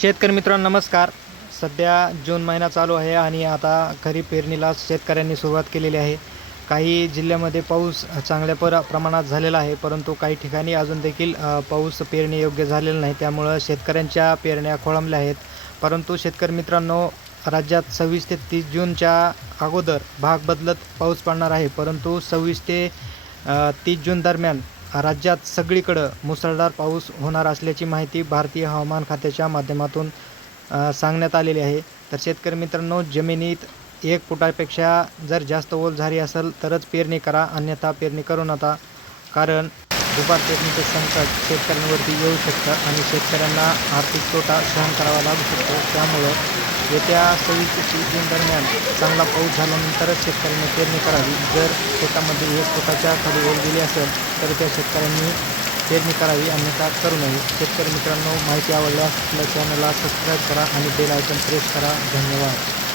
शेतकरी मित्रांनो नमस्कार. सध्या जून महिना चालू आहे आणि आता खरीप पेरणीला शेतकऱ्यांनी सुरुवात केलेली आहे. काही जिल्ह्यामध्ये पाऊस चांगल्या पर प्रमाणात झालेला आहे परंतु काही ठिकाणी अजून देखील पाऊस पेरणी योग्य झालेलं नाही. त्यामुळं शेतकऱ्यांच्या पेरण्या खोळंबल्या आहेत. परंतु शेतकरी मित्रांनो राज्यात सव्वीस ते तीस जूनच्या अगोदर भाग बदलत पाऊस पडणार आहे. परंतु सव्वीस ते तीस जून दरम्यान राज्यात सगळीकडं मुसळधार पाऊस होणार असल्याची माहिती भारतीय हवामान खात्याच्या माध्यमातून सांगण्यात आलेली आहे. तर शेतकरी मित्रांनो जमिनीत एक फुटापेक्षा जर जास्त ओल झाली असेल तरच पेरणी करा अन्यथा पेरणी करू नका. कारण दुबार पेरणीचे संकट शेतकऱ्यांवरती येऊ शकतं आणि शेतकऱ्यांना आर्थिक तोटा सहन करावा लागू शकतो. त्यामुळं येत्या सव्वीस तीस जून दरम्यान चांगला पाऊस झाल्यानंतरच शेतकऱ्यांनी पेरणी करावी. जर शेतामध्ये एक स्वतःच्या खाली ओल गेली असेल तर त्या शेतकऱ्यांनी पेरणी करावी. अन्यथा करू नये शेतकरी मित्रांनो माहिती आवडल्यास आपल्या चॅनलला सबस्क्राईब करा आणि बेल आयकन प्रेस करा. धन्यवाद.